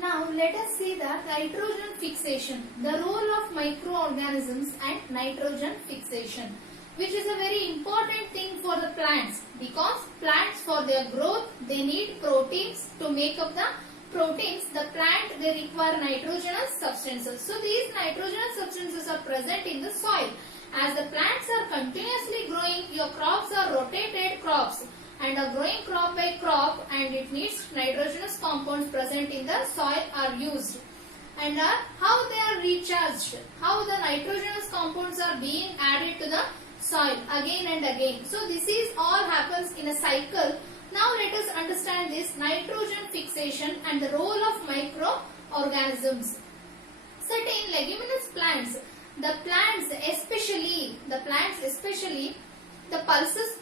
Now let us see the nitrogen fixation, the role of microorganisms and nitrogen fixation, which is a very important thing for the plants, because plants for their growth they need proteins. To make up the proteins, the plant they require nitrogenous substances. So these nitrogenous substances are present in the soil. As the plants are continuously growing, your crops are rotated crops and are growing crop by crop, and it needs nitrogenous compounds present in the soil are used. And how they are recharged, how the nitrogenous compounds are being added to the soil again and again. So this is all happens in a cycle. Now let us understand this nitrogen fixation and the role of microorganisms. Certain leguminous plants, the plants especially the pulses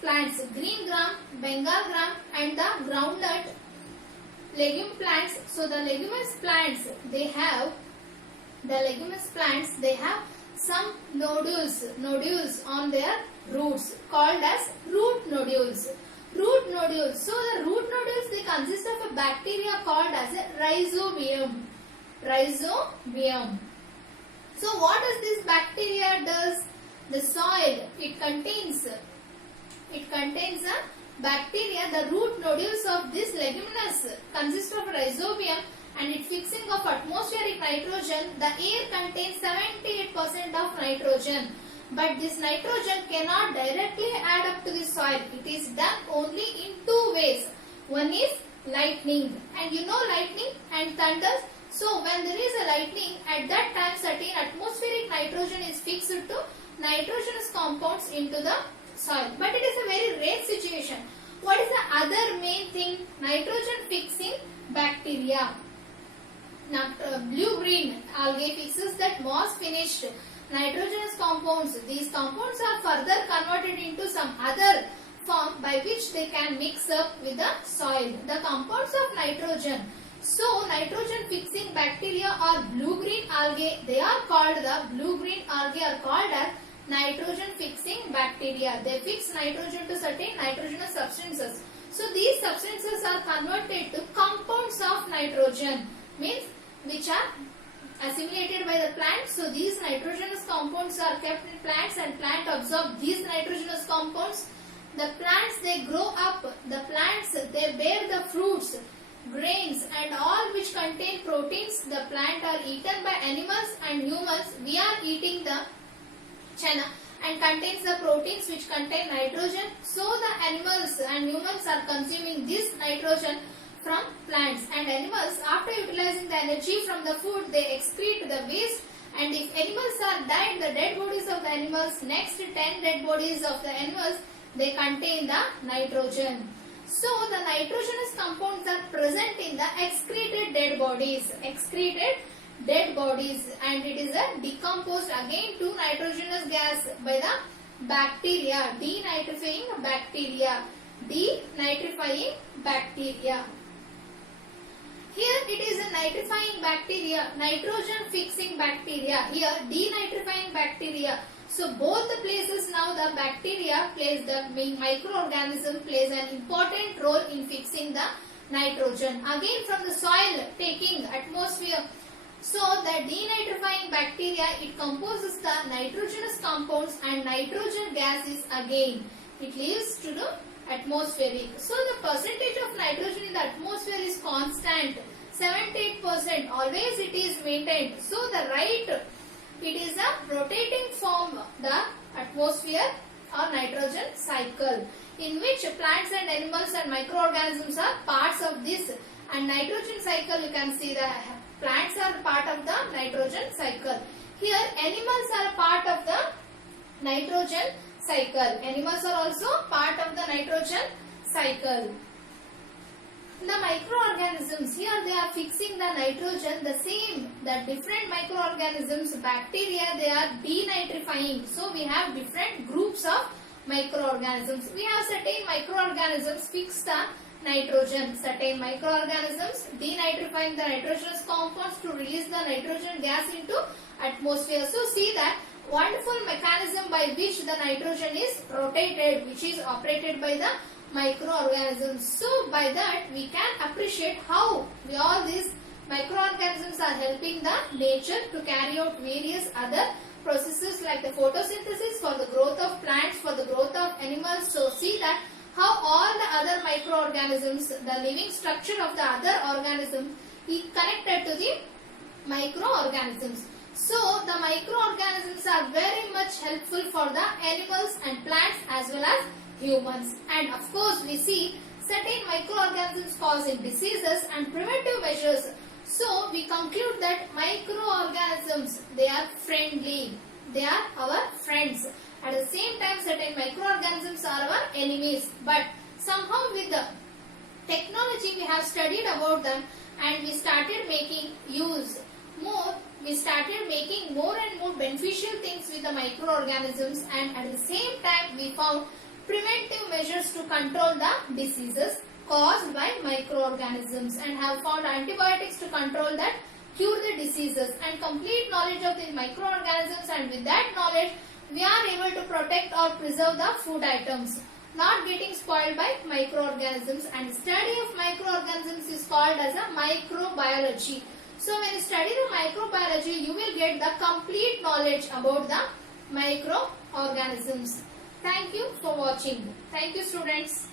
plants, green gram, Bengal gram and the groundnut legume plants. So the leguminous plants they have some nodules on their roots called as root nodules. So the root nodules they consist of a bacteria called as a rhizobium. So what does this bacteria does? The soil it contains a bacteria. The root nodules of this leguminous consist of rhizobium and it fixing of atmospheric nitrogen. The air contains 78% of nitrogen, but this nitrogen cannot directly add up to the soil. It is done only in two ways. One is lightning, and you know lightning and thunders. So when there is a lightning, at that time certain atmospheric nitrogen is fixed to nitrogenous compounds into the soil. But it is a very rare situation. What is the other main thing? Nitrogen fixing bacteria. Now blue-green algae fixes that moss finished nitrogenous compounds. These compounds are further converted into some other form by which they can mix up with the soil. The compounds of nitrogen. So nitrogen fixing bacteria or blue-green algae, they are called as nitrogen fixing bacteria. They fix nitrogen to certain nitrogenous substances. So these substances are converted to compounds of nitrogen, means which are assimilated by the plant. So these nitrogenous compounds are kept in plants and plant absorb these nitrogenous compounds. The plants they grow up, the plants they bear the fruits, grains and all which contain proteins. The plant are eaten by animals and humans. We are eating the chana and contains the proteins which contain nitrogen. So the animals and humans are consuming this nitrogen from plants, and animals after utilizing the energy from the food they excrete the waste, and if animals are died, the dead bodies of the animals, next 10 dead bodies of the animals, they contain the nitrogen. So the nitrogenous compounds are present in the excreted dead bodies, and it is decomposed again to nitrogenous gas by the bacteria, denitrifying bacteria. Here it is a nitrifying bacteria, nitrogen fixing bacteria, here denitrifying bacteria. So both the places now the bacteria plays the microorganism plays an important role in fixing the nitrogen. Again from the soil taking atmosphere. So the denitrifying bacteria it composes the nitrogenous compounds and nitrogen gases again. It leaves to the atmospheric. So the percentage of nitrogen in the atmosphere is constant, 78%. Always it is maintained. So the right, it is a rotating form, the atmosphere or nitrogen cycle, in which plants and animals and microorganisms are parts of this. And nitrogen cycle, you can see the plants are part of the nitrogen cycle. Here animals are a part of the nitrogen cycle. Animals are also part of the nitrogen cycle. The microorganisms, here they are fixing the nitrogen, the same, the different microorganisms, bacteria, they are denitrifying. So we have different groups of microorganisms. We have certain microorganisms fix the nitrogen, certain microorganisms denitrifying the nitrogenous compounds to release the nitrogen gas into atmosphere. So see that wonderful mechanism by which the nitrogen is rotated, which is operated by the microorganisms. So by that we can appreciate appreciate how all these microorganisms are helping the nature to carry out various other processes like the photosynthesis for the growth of plants, for the growth of animals. So see that how all the other microorganisms, the living structure of the other organism is connected to the microorganisms. So the microorganisms are very much helpful for the animals and plants as well as humans. And of course we see certain microorganisms causing diseases and preventive measures. So we conclude that microorganisms, they are friendly. They are our friends. At the same time, certain microorganisms are our enemies. But somehow with the technology we have studied about them and we started making use more. We started making more and more beneficial things with the microorganisms, and at the same time we found preventive measures to control the diseases caused by microorganisms and have found antibiotics to control that, cure the diseases, and complete knowledge of the microorganisms, and with that knowledge we are able to protect or preserve the food items not getting spoiled by microorganisms, and study of microorganisms is called as a microbiology. So when you study the microbiology, you will get the complete knowledge about the microorganisms. Thank you for watching. Thank you, students.